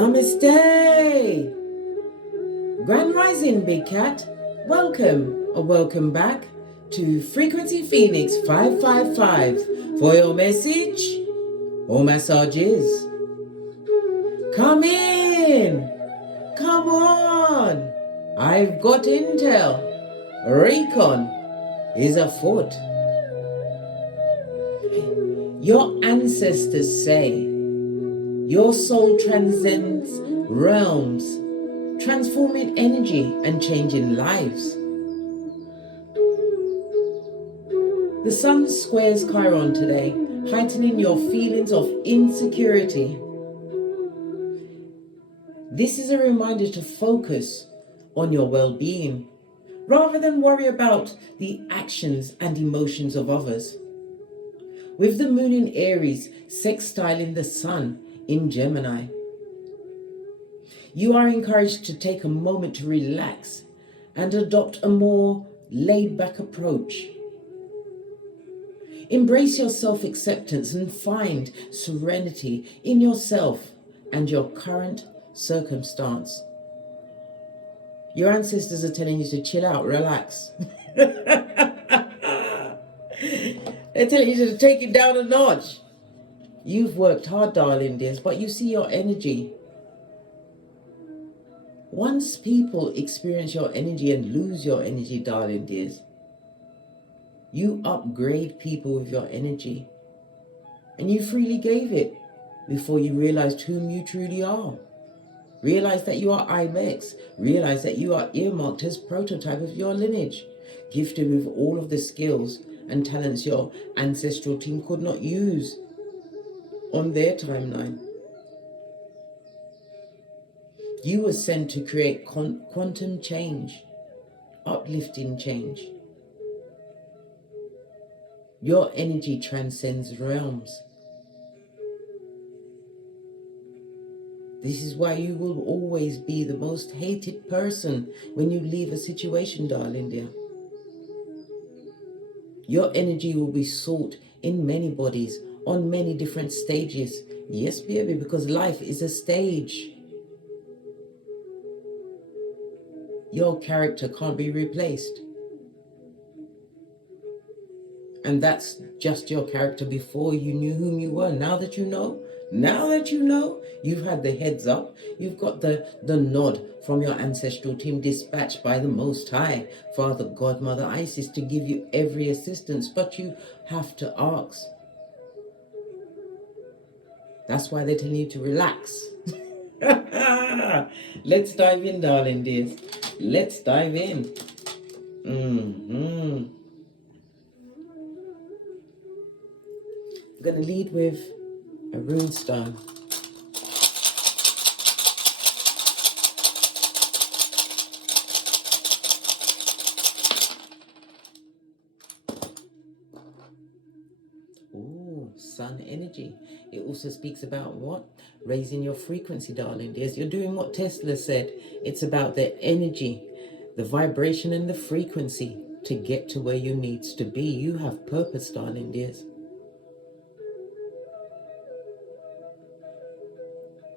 Namaste! Grand Rising, Big Cat. Welcome or welcome back to Frequency Phoenix 555 for your message or massages. Come in! Come on! I've got intel. Recon is afoot. Your ancestors say your soul transcends realms, transforming energy and changing lives. The sun squares Chiron today, heightening your feelings of insecurity. This is a reminder to focus on your well-being, rather than worry about the actions and emotions of others. With the moon in Aries sextiling the sun in Gemini, you are encouraged to take a moment to relax and adopt a more laid-back approach. Embrace your self-acceptance and find serenity in yourself and your current circumstance. Your ancestors are telling you to chill out, relax. They're telling you to take it down a notch. You've worked hard, darling dears, but you see your energy. Once people experience your energy and lose your energy, darling dears, you upgrade people with your energy. And you freely gave it before you realized whom you truly are. Realize that you are Ibex. Realize that you are earmarked as prototype of your lineage, gifted with all of the skills and talents your ancestral team could not use on their timeline. You were sent to create quantum change, uplifting change. Your energy transcends realms. This is why you will always be the most hated person when you leave a situation, darling dear. Your energy will be sought in many bodies, on many different stages. Yes, baby, because life is a stage. Your character can't be replaced. And that's just your character before you knew whom you were. Now that you know, you've had the heads up, you've got the nod from your ancestral team dispatched by the Most High, Father, God, Mother Isis, to give you every assistance, but you have to ask. That's why they're telling you to relax. Let's dive in, darling dears. Let's dive in. I'm going to lead with a rune stone. Ooh, sun energy. It also speaks about what? Raising your frequency, darling dears. You're doing what Tesla said. It's about the energy, the vibration and the frequency to get to where you need to be. You have purpose, darling dears.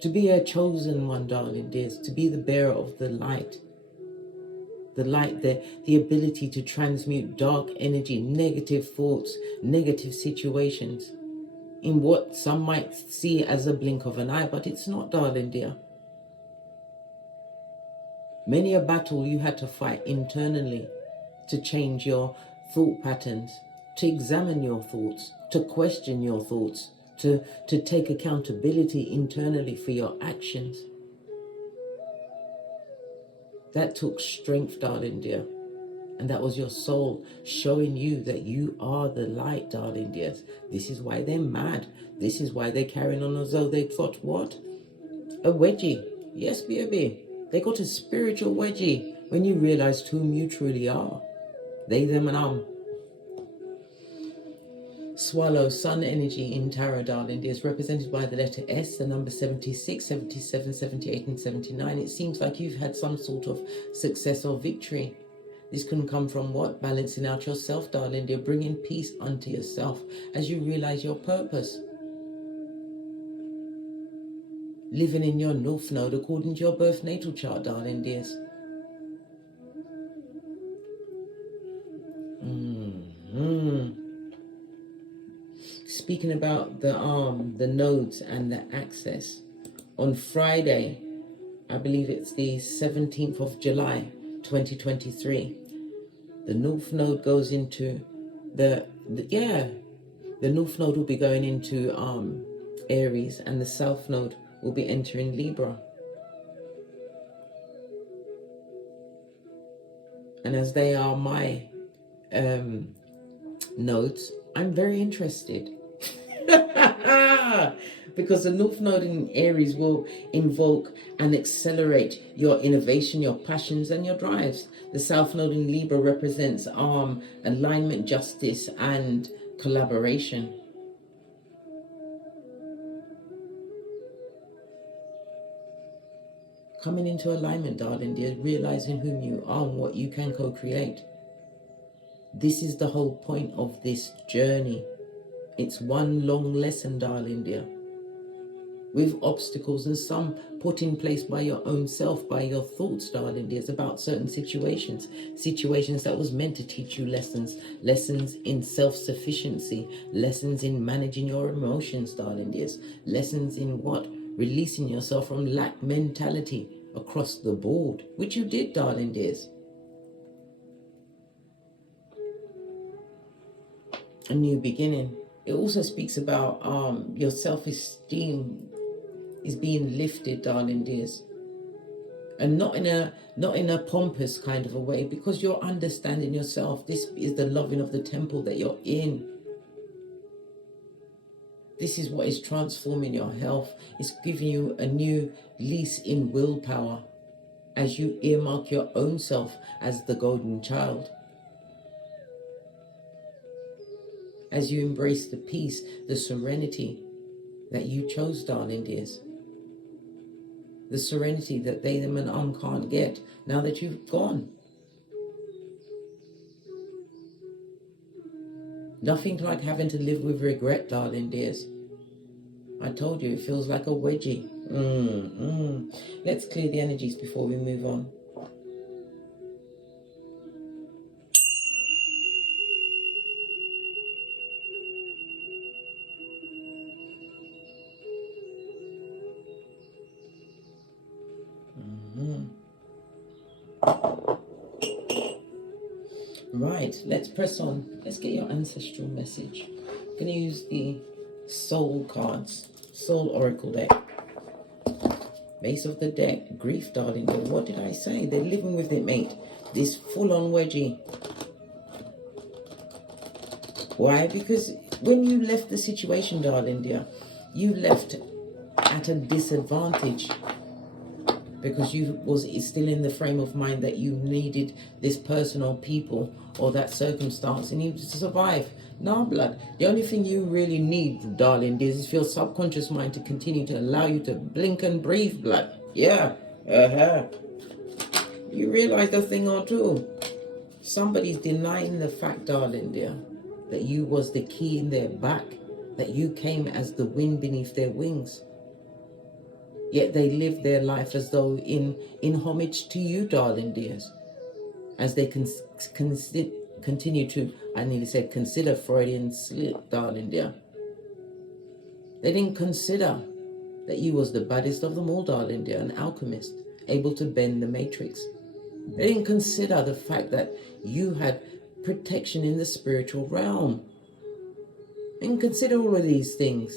To be a chosen one, darling dears. To be the bearer of the light. The light, the ability to transmute dark energy, negative thoughts, negative situations, in what some might see as a blink of an eye, but it's not, darling dear. Many a battle you had to fight internally to change your thought patterns, to examine your thoughts, to question your thoughts, to take accountability internally for your actions. That took strength, darling dear. And that was your soul showing you that you are the light, darling dears. This is why they're mad. This is why they're carrying on as though they got what? A wedgie. Yes, baby. They got a spiritual wedgie when you realized whom you truly are. They, them, and Swallow, sun energy in tarot, darling dears, represented by the letter S, the number 76, 77, 78, and 79. It seems like you've had some sort of success or victory. This can come from what? Balancing out yourself, darling dear, bringing peace unto yourself as you realize your purpose. living in your North Node according to your birth natal chart, darling dears. Speaking about the nodes and the access, on Friday, I believe it's the 17th of July 2023, the North Node goes into the North Node will be going into Aries, and the South Node will be entering Libra. And as they are my nodes, I'm very interested. Because the North Node in Aries will invoke and accelerate your innovation, your passions, and your drives. The South Node in Libra represents alignment, justice, and collaboration. Coming into alignment, darling dear, realizing whom you are and what you can co-create. This is the whole point of this journey. It's one long lesson, darling dear, with obstacles and some put in place by your own self, by your thoughts, darling dears, about certain situations that was meant to teach you lessons in self-sufficiency, lessons in managing your emotions, darling dears, lessons in what? Releasing yourself from lack mentality across the board, which you did, darling dears. A new beginning. It also speaks about your self-esteem is being lifted, darling dears, and not in a pompous kind of a way, because you're understanding yourself. This is the loving of the temple that you're in. This is what is transforming your health. It's giving you a new lease in willpower as you earmark your own self as the golden child. As you embrace the peace, the serenity that you chose, darling dears. The serenity that they, them, and can't get now that you've gone. Nothing like having to live with regret, darling dears. I told you, it feels like a wedgie. Let's clear the energies before we move on. Right, let's press on. Let's get your ancestral message. I'm going to use the soul cards, soul oracle deck. Base of the deck, grief, darling dear. What did I say? They're living with it, mate. This full-on wedgie. Why? Because when you left the situation, darling dear, you left at a disadvantage. Because you was still in the frame of mind that you needed this person or people or that circumstance and you to survive. No, blood. The only thing you really need, darling, is for your subconscious mind to continue to allow you to blink and breathe, blood. Yeah. You realize a thing or two. Somebody's denying the fact, darling dear, that you was the key in their back, that you came as the wind beneath their wings. Yet they live their life as though in homage to you, darling dears, as they continue to, I nearly said consider Freudian slip, darling dear. They didn't consider that you was the baddest of them all, darling dear, an alchemist, able to bend the matrix. They didn't consider the fact that you had protection in the spiritual realm. They didn't consider all of these things.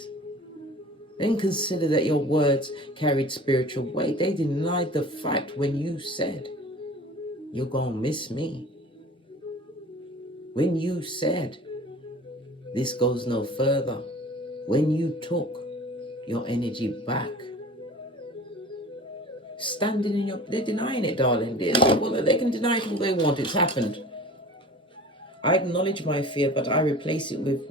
They didn't consider that your words carried spiritual weight. They denied the fact when you said, you're going to miss me. When you said, this goes no further. When you took your energy back. Standing in your... They're denying it, darling dear. Well, they can deny it all they want. It's happened. I acknowledge my fear, but I replace it with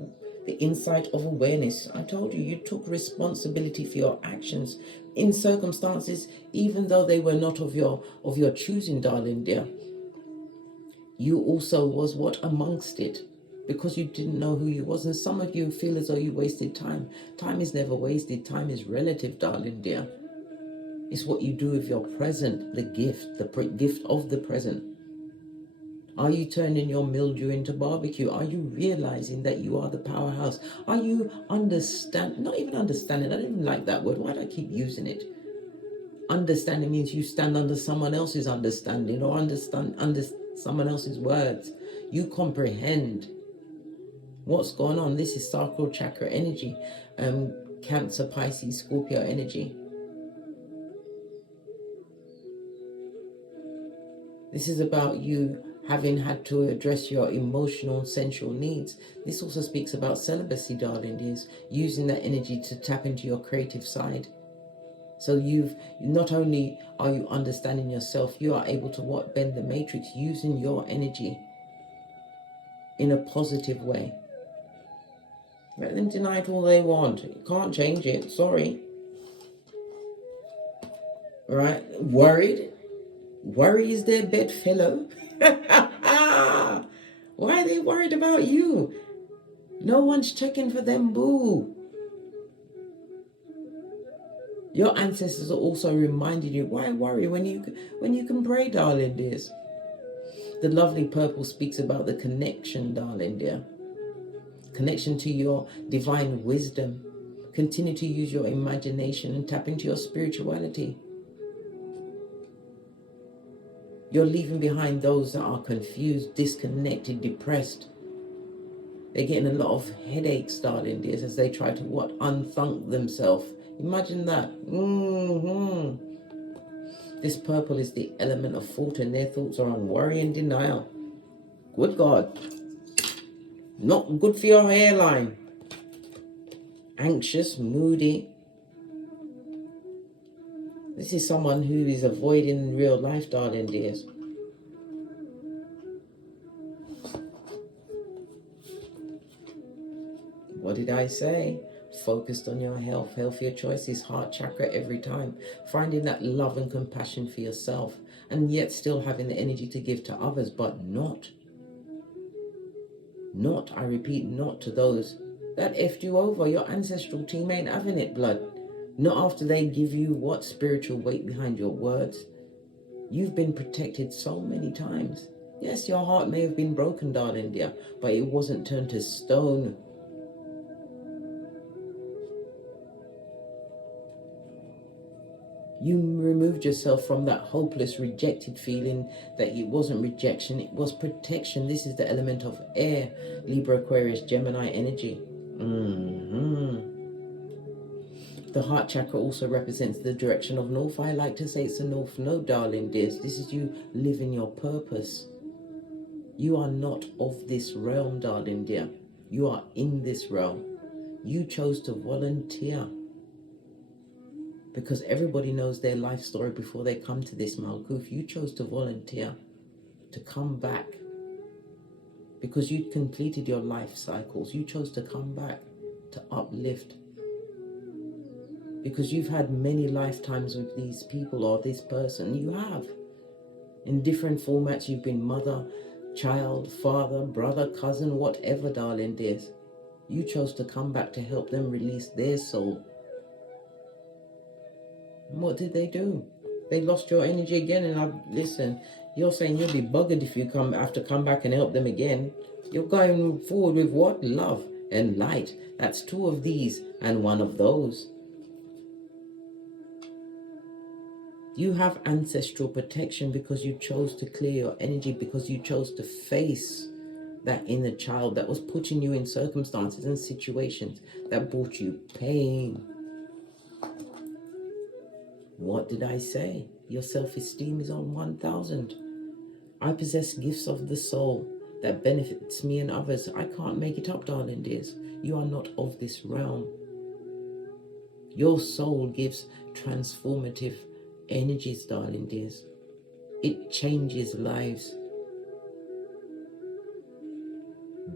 the insight of awareness. I told you, you took responsibility for your actions in circumstances, even though they were not of your choosing, darling dear. You also was what amongst it, because you didn't know who you was. And some of you feel as though you wasted time. Time is never wasted. Time is relative, darling dear. It's what you do with your present, the gift, the gift of the present. Are you turning your mildew into barbecue? Are you realizing that you are the powerhouse? Are you not even understanding, I don't even like that word. Why do I keep using it? Understanding means you stand under someone else's understanding or understand under someone else's words. You comprehend what's going on. This is sacral chakra energy, Cancer, Pisces, Scorpio energy. This is about you having had to address your emotional and sensual needs. This also speaks about celibacy, darling dears, using that energy to tap into your creative side. So not only are you understanding yourself, you are able to bend the matrix using your energy in a positive way. Let them deny it all they want. You can't change it. Sorry. Right? Worried? Worry is their bedfellow. Why are they worried about you? No one's checking for them, boo. Your ancestors are also reminding you, why worry when you can pray, darling dears? The lovely purple speaks about the connection, darling dear. Connection to your divine wisdom. Continue to use your imagination and tap into your spirituality. You're leaving behind those that are confused, disconnected, depressed. They're getting a lot of headaches, darling dears, as they try to unthunk themselves. Imagine that. This purple is the element of thought, and their thoughts are on worry and denial. Good God. Not good for your hairline. Anxious, moody. This is someone who is avoiding real life, darling dears. What did I say? Focused on your health, healthier choices, heart chakra every time. Finding that love and compassion for yourself, and yet still having the energy to give to others, but not, I repeat, not to those that effed you over. Your ancestral team ain't having it, blood. Not after they give you spiritual weight behind your words. You've been protected so many times. Yes, your heart may have been broken, darling dear, but it wasn't turned to stone. You removed yourself from that hopeless, rejected feeling that it wasn't rejection, it was protection. This is the element of air, Libra, Aquarius, Gemini energy. The heart chakra also represents the direction of north. I like to say it's the north node, darling dears. This is you living your purpose. You are not of this realm, darling dear. You are in this realm. You chose to volunteer. Because everybody knows their life story before they come to this Malkuth. You chose to volunteer, to come back. Because you'd completed your life cycles. You chose to come back, to uplift. Because you've had many lifetimes with these people or this person. You have. In different formats, you've been mother, child, father, brother, cousin, whatever, darling dears. You chose to come back to help them release their soul. And what did they do? They lost your energy again. And listen, you're saying you'll be buggered if you have to come back and help them again. You're going forward with what? Love and light. That's two of these and one of those. You have ancestral protection because you chose to clear your energy, because you chose to face that inner child that was putting you in circumstances and situations that brought you pain. What did I say? Your self-esteem is on 1,000. I possess gifts of the soul that benefits me and others. I can't make it up, darling dears. You are not of this realm. Your soul gives transformative energies, darling dears. It changes lives.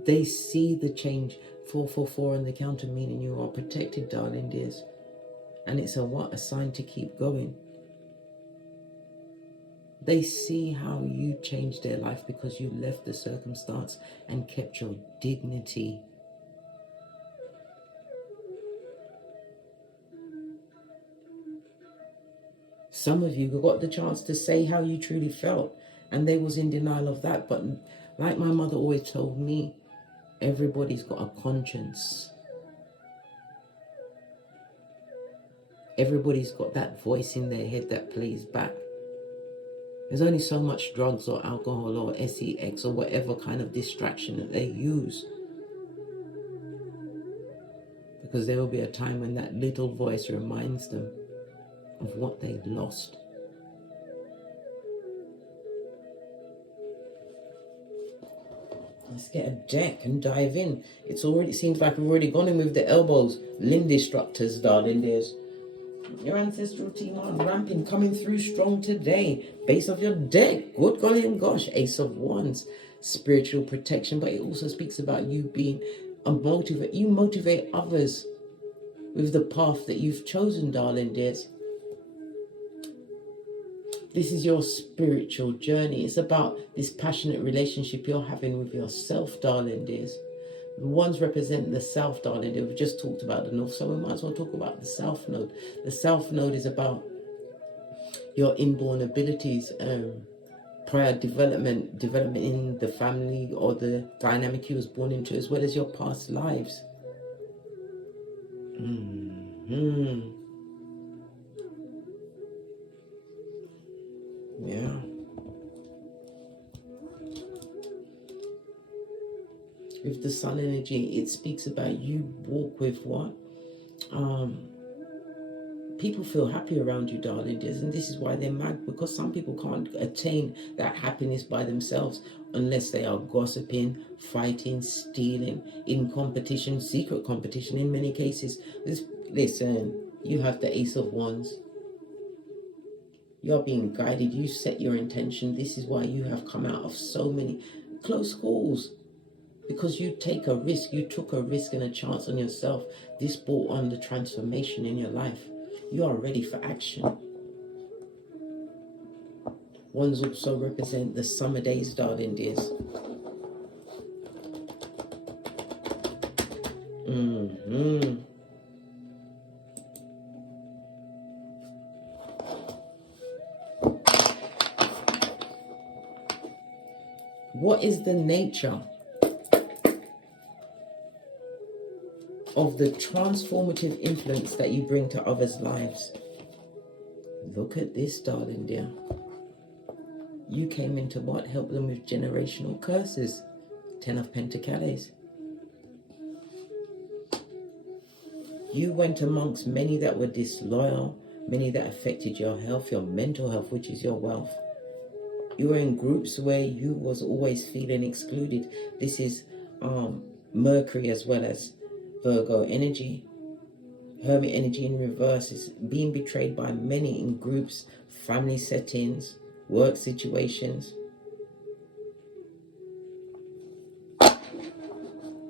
They see the change. 444 and the counter, meaning you are protected, darling dears. And it's a sign to keep going. They see how you changed their life because you left the circumstance and kept your dignity. Some of you got the chance to say how you truly felt, and they was in denial of that. But like my mother always told me, everybody's got a conscience. Everybody's got that voice in their head that plays back. There's only so much drugs or alcohol or sex or whatever kind of distraction that they use. Because there will be a time when that little voice reminds them of what they lost. Let's get a deck and dive in. It seems like we've already gone in with the elbows. Limb destructors, darling dears. Your ancestral team are ramping, coming through strong today. Base of your deck, good golly and gosh, Ace of Wands, spiritual protection. But it also speaks about you being a motivator. You motivate others with the path that you've chosen, darling dears. This is your spiritual journey. It's about this passionate relationship you're having with yourself, darling dears. The ones represent the South, darling dear. We've just talked about the North, so we might as well talk about the South Node. The South Node is about your inborn abilities, prior development in the family or the dynamic you was born into, as well as your past lives. Yeah. With the sun energy, it speaks about you walk with what? People feel happy around you, darling dears, and this is why they're mad, because some people can't attain that happiness by themselves unless they are gossiping, fighting, stealing, in competition, secret competition in many cases. Listen, you have the Ace of Wands. You're being guided. You set your intention. This is why you have come out of so many close calls. Because you take a risk. You took a risk and a chance on yourself. This brought on the transformation in your life. You are ready for action. Ones also represent the summer days, darling dears. What is the nature of the transformative influence that you bring to others' lives? Look at this, darling dear. You came into what? Help them with generational curses. 10 of Pentacles. You went amongst many that were disloyal, many that affected your health, your mental health, which is your wealth. You were in groups where you was always feeling excluded. This is Mercury as well as Virgo energy. Hermit energy in reverse is being betrayed by many in groups, family settings, work situations.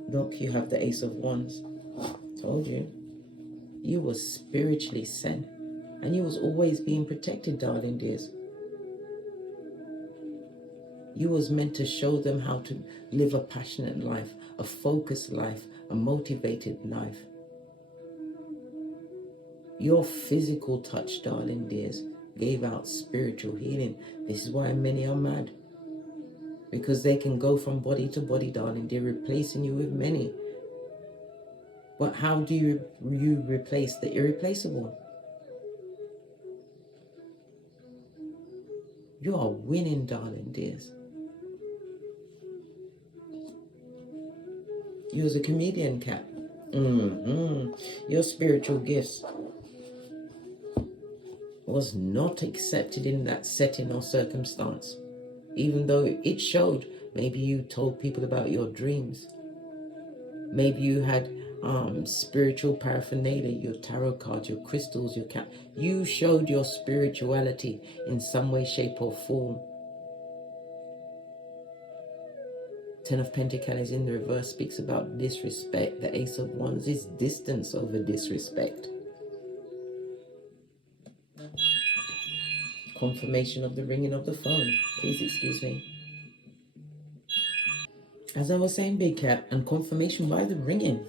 Look, you have the Ace of Wands. Told you. You was spiritually sent. And you was always being protected, darling dears. You was meant to show them how to live a passionate life, a focused life, a motivated life. Your physical touch, darling dears, gave out spiritual healing. This is why many are mad. Because they can go from body to body, darling dear, replacing you with many. But how do you replace the irreplaceable? You are winning, darling dears. You as a comedian, cat. Your spiritual gifts was not accepted in that setting or circumstance. Even though it showed, maybe you told people about your dreams. Maybe you had spiritual paraphernalia, your tarot cards, your crystals, your cat. You showed your spirituality in some way, shape or form. 10 of Pentacles in the reverse speaks about disrespect. The Ace of Wands is distance over disrespect. Confirmation of the ringing of the phone. Please excuse me. As I was saying, Big Cat, and confirmation by the ringing.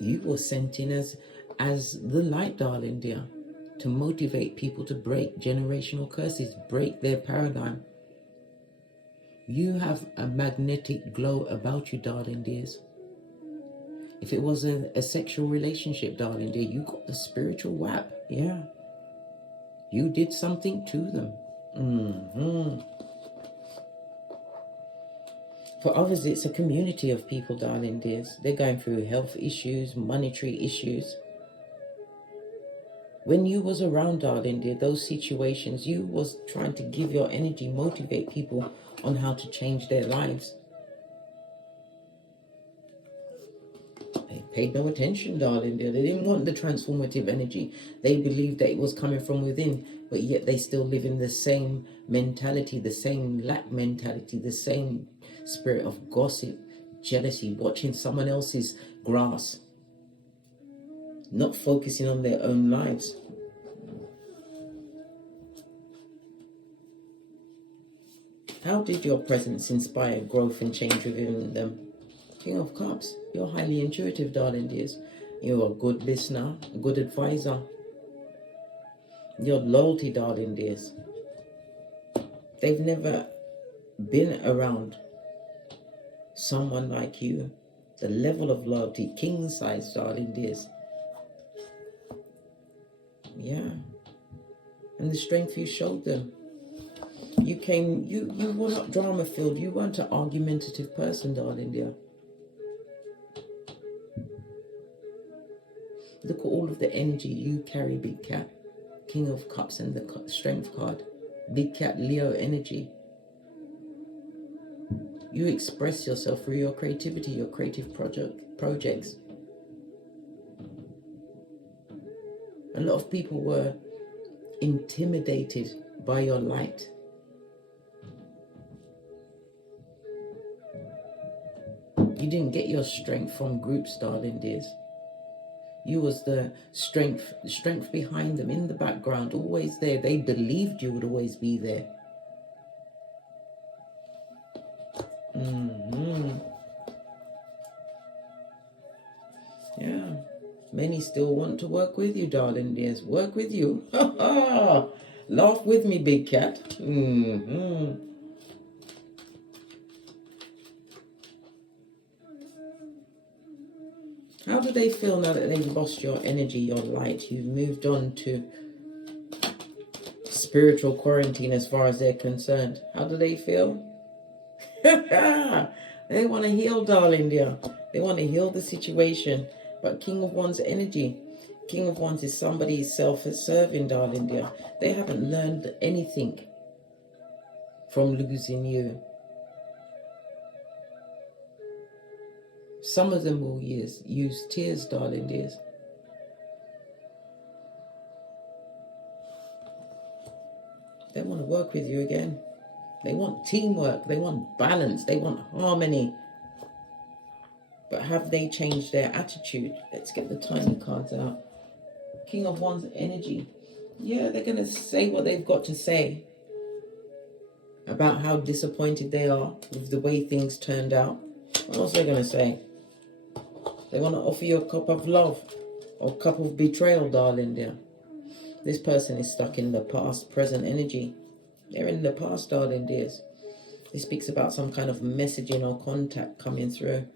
You were sent in as as the light, darling dear, to motivate people to break generational curses, break their paradigm. You have a magnetic glow about you, darling dears. If it was a sexual relationship, darling dear, you got the spiritual whap. Yeah. You did something to them. For others, it's a community of people, darling dears. They're going through health issues, monetary issues. When you was around, darling dear, those situations, you was trying to give your energy, motivate people on how to change their lives. They paid no attention, darling dear. They didn't want the transformative energy. They believed that it was coming from within, but yet they still live in the same mentality, the same lack mentality, the same spirit of gossip, jealousy, watching someone else's grass, not focusing on their own lives. How did your presence inspire growth and change within them? King of Cups, you're highly intuitive, darling dears. You're a good listener, a good advisor. Your loyalty, darling dears. They've never been around someone like you. The level of loyalty, king size, darling dears. Yeah. And the strength you showed them. You were not drama filled. You weren't an argumentative person, darling dear. Look at all of the energy you carry, Big Cat. King of Cups and the Strength card. Big Cat, Leo energy. You express yourself through your creativity, your creative projects. A lot of people were intimidated by your light. You didn't get your strength from groups, darling dears. You was the strength behind them, in the background, always there. They believed you would always be there. Yeah. Many still want to work with you, darling dears. Work with you. Laugh with me, Big Cat. How do they feel now that they've lost your energy, your light? You've moved on to spiritual quarantine as far as they're concerned. How do they feel? They want to heal, darling dear. They want to heal the situation. But King of Wands energy. King of Wands is somebody self-serving, darling dear. They haven't learned anything from losing you. Some of them will use tears, darling dears. They want to work with you again. They want teamwork. They want balance. They want harmony. But have they changed their attitude? Let's get the tiny cards out. King of Wands energy. Yeah, they're going to say what they've got to say about how disappointed they are with the way things turned out. What else are they going to say? They want to offer you a cup of love or cup of betrayal, darling dear. This person is stuck in the past, present energy. They're in the past, darling dears. This speaks about some kind of messaging or contact coming through.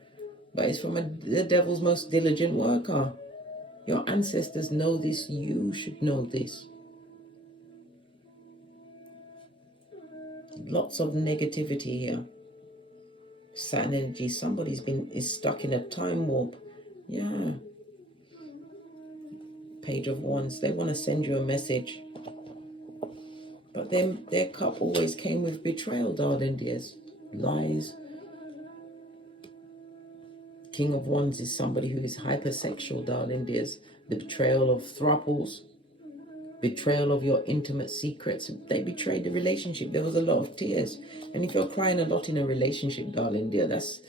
But it's from the devil's most diligent worker. Your ancestors know this. You should know this. Lots of negativity here. Saturn energy. Somebody's is stuck in a time warp. Yeah. Page of Wands. They want to send you a message. But then their cup always came with betrayal, darling dears. Lies. King of Wands is somebody who is hypersexual, darling dears. The betrayal of thruples. Betrayal of your intimate secrets. They betrayed the relationship. There was a lot of tears. And if you're crying a lot in a relationship, darling dear, that's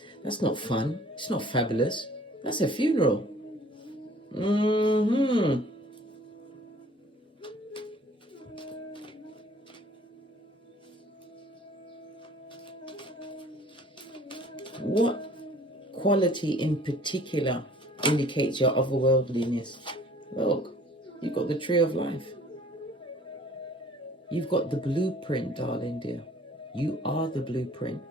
not fun. It's not fabulous. That's a funeral. What quality in particular indicates your otherworldliness? Look, you've got the tree of life. You've got the blueprint, darling dear. You are the blueprint.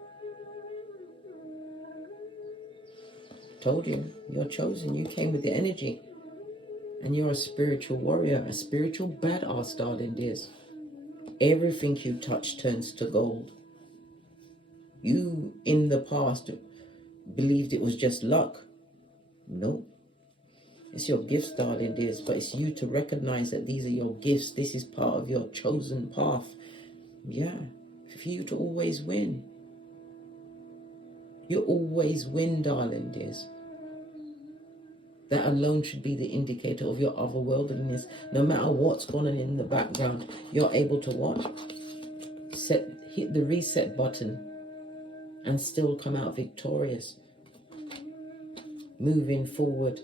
Told you, you're chosen. You came with the energy. And you're a spiritual warrior, a spiritual badass, darling dears. Everything you touch turns to gold. You, in the past, believed it was just luck. Nope. It's your gifts, darling dears, but it's you to recognize that these are your gifts. This is part of your chosen path. Yeah, for you to always win. You always win, darling dears. That alone should be the indicator of your otherworldliness. No matter what's going on in the background, you're able to what? Hit the reset button and still come out victorious. Moving forward,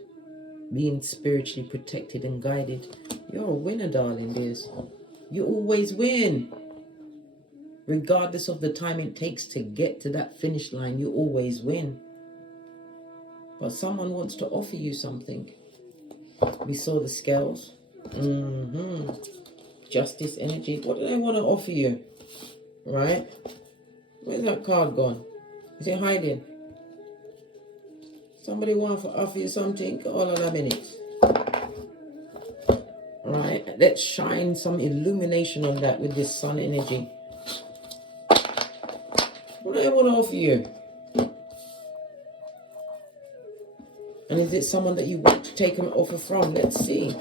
being spiritually protected and guided. You're a winner, darling dears. You always win. Regardless of the time it takes to get to that finish line, you always win. But someone wants to offer you something. We saw the scales. Justice energy. What do they want to offer you? Right? Where's that card gone? Is it hiding? Somebody want to offer you something? All of a minute. Right? Let's shine some illumination on that with this sun energy. What do they want to offer you? And is it someone that you want to take an offer from? Let's see.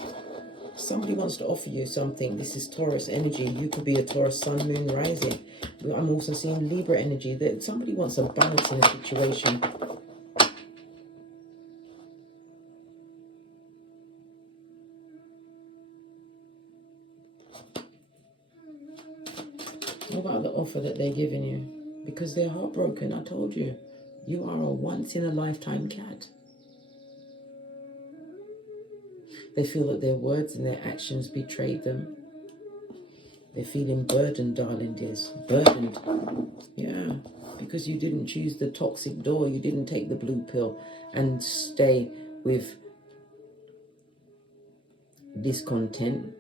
Somebody wants to offer you something. This is Taurus energy. You could be a Taurus sun, moon, rising. I'm also seeing Libra energy. That somebody wants a balance in a situation. What about the offer that they're giving you? Because they're heartbroken. I told you. You are a once-in-a-lifetime cat. They feel that their words and their actions betrayed them. They're feeling burdened, darling dears. Burdened. Yeah. Because you didn't choose the toxic door. You didn't take the blue pill and stay with discontent.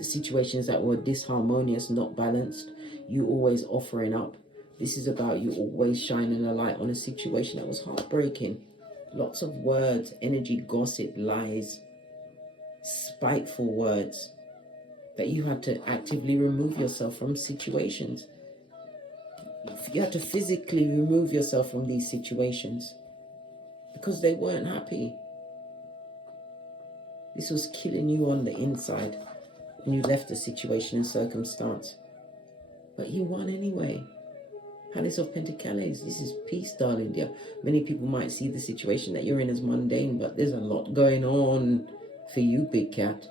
Situations that were disharmonious, not balanced. You always offering up. This is about you always shining a light on a situation that was heartbreaking. Lots of words, energy, gossip, lies. Spiteful words that you had to actively remove yourself from situations. You had to physically remove yourself from these situations because they weren't happy. This was killing you on the inside when you left the situation and circumstance. But you won anyway. Palace of Pentacles, this is peace, darling dear. Many people might see the situation that you're in as mundane, but there's a lot going on for you, big cat.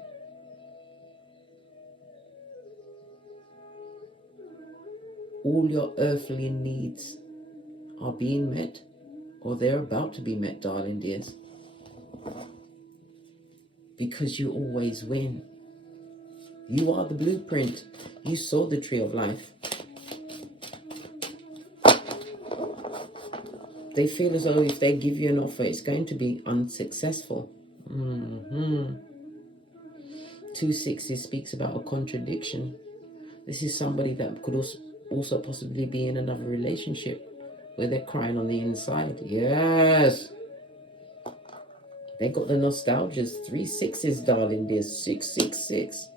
All your earthly needs are being met, or they're about to be met, darling dears. Because you always win. You are the blueprint. You saw the tree of life. They feel as though if they give you an offer, it's going to be unsuccessful. 2 sixes speaks about a contradiction. This is somebody that could also possibly be in another relationship where they're crying on the inside. Yes. They got the nostalgias. 3 sixes, darling dear. 666.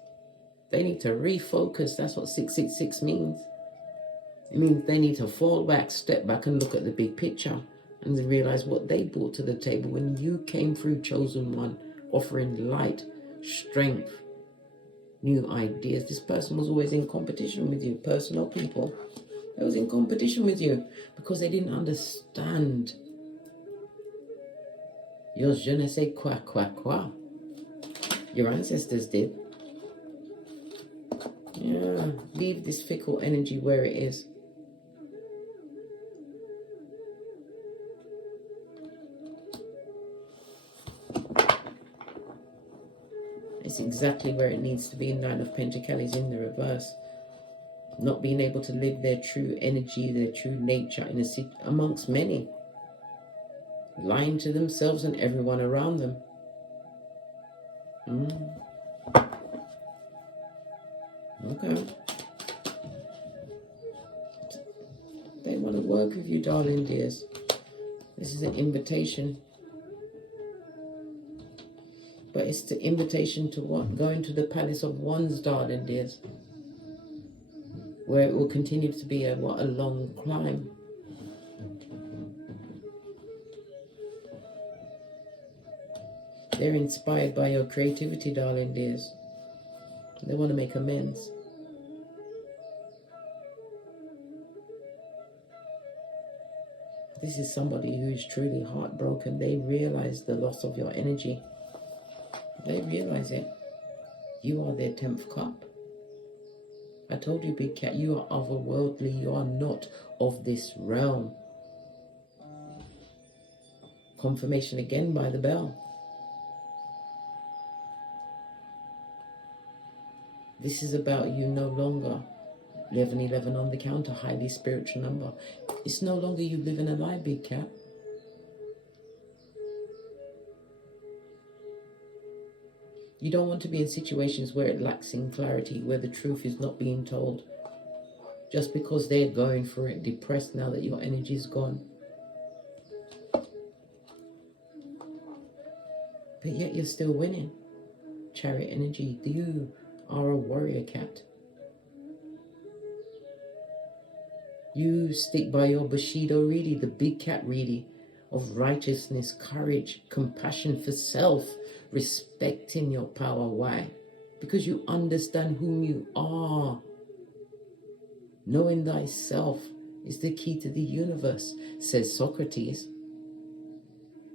They need to refocus. That's what 666 means. It means they need to fall back, step back and look at the big picture and realize what they brought to the table when you came through, chosen one, offering light, strength, new ideas. This person was always in competition with you, personal people. They was in competition with you because they didn't understand your je ne sais quoi, quoi, quoi. Your ancestors did. Yeah, leave this fickle energy where it is. It's exactly where it needs to be. 9 of Pentacles in the reverse. Not being able to live their true energy, their true nature in amongst many. Lying to themselves and everyone around them. Okay. They want to work with you, darling dears. This is an invitation. But it's the invitation to what? Going to the Palace of Wands, darling dears. Where it will continue to be a long climb. They're inspired by your creativity, darling dears. They want to make amends. This is somebody who is truly heartbroken. They realize the loss of your energy. They realize it. You are their 10th cup. I told you, Big Cat, you are otherworldly. You are not of this realm. Confirmation again by the bell. This is about you no longer. 1111 on the counter, highly spiritual number. It's no longer you living a lie, Big Cat. You don't want to be in situations where it lacks in clarity, where the truth is not being told. Just because they're going for it, depressed now that your energy is gone. But yet you're still winning. Chariot energy, you are a warrior cat. You stick by your Bushido Reedy, the big cat Reedy, of righteousness, courage, compassion for self, respecting your power. Why? Because you understand whom you are. Knowing thyself is the key to the universe, says Socrates.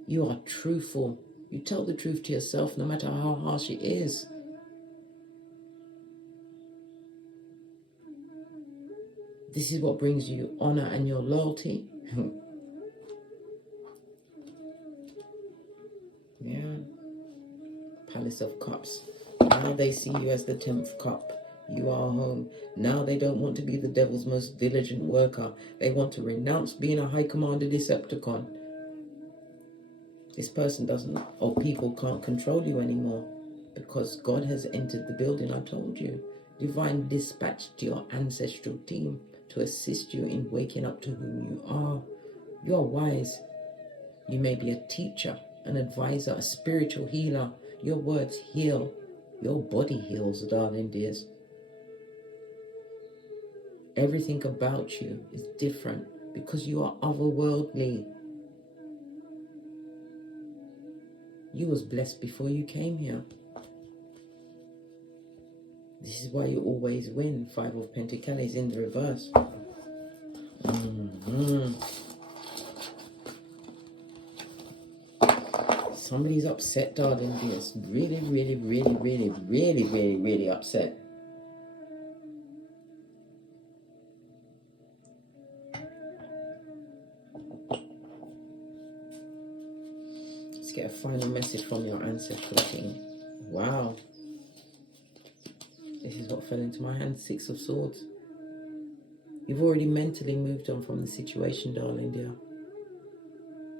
You are truthful. You tell the truth to yourself no matter how harsh it is. This is what brings you honor and your loyalty. Yeah. Palace of Cups. Now they see you as the 10th cup. You are home. Now they don't want to be the devil's most diligent worker. They want to renounce being a high commander Decepticon. This person doesn't, or people can't control you anymore because God has entered the building. I told you. Divine dispatched your ancestral team to assist you in waking up to whom you are. You are wise. You may be a teacher, an advisor, a spiritual healer. Your words heal. Your body heals, darling dears. Everything about you is different because you are otherworldly. You was blessed before you came here. This is why you always win. 5 of Pentacles in the reverse. Somebody's upset, darling dears. Really, really, really, really, really, really, really upset. Let's get a final message from your ancestral team. Wow. This is what fell into my hand. 6 of Swords. You've already mentally moved on from the situation, darling dear.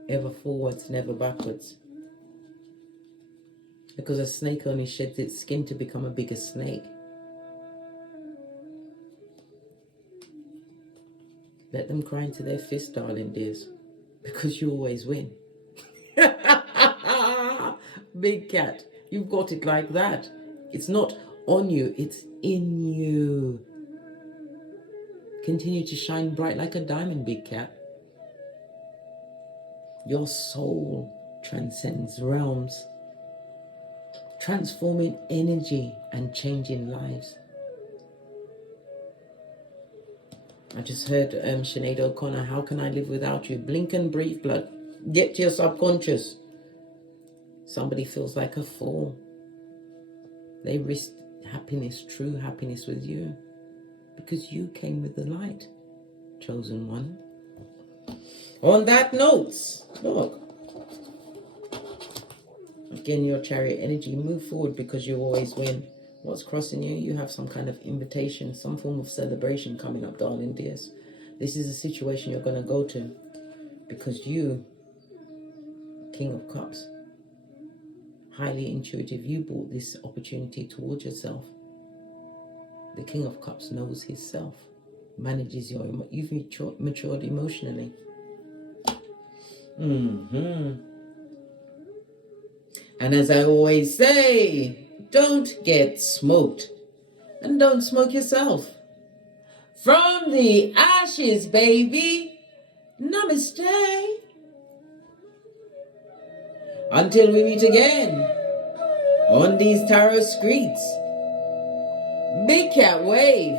Ever forwards, never backwards. Because a snake only sheds its skin to become a bigger snake. Let them cry into their fist, darling dears. Because you always win. Big cat, you've got it like that. It's not on you, it's in you. Continue to shine bright like a diamond, big cat. Your soul transcends realms, transforming energy and changing lives. I just heard Sinead O'Connor, how can I live without you? Blink and breathe, blood. Get to your subconscious. Somebody feels like a fool. They risk happiness, true happiness with you. Because you came with the light, chosen one. On that note, look. Again, your chariot energy, move forward because you always win. What's crossing you? You have some kind of invitation, some form of celebration coming up, darling dears. This is a situation you're going to go to because you, King of Cups, highly intuitive, you brought this opportunity towards yourself. The King of Cups knows his self, manages you've matured emotionally. And as I always say, don't get smoked, and don't smoke yourself. From the ashes, baby, namaste. Until we meet again on these tarot streets, big cat wave.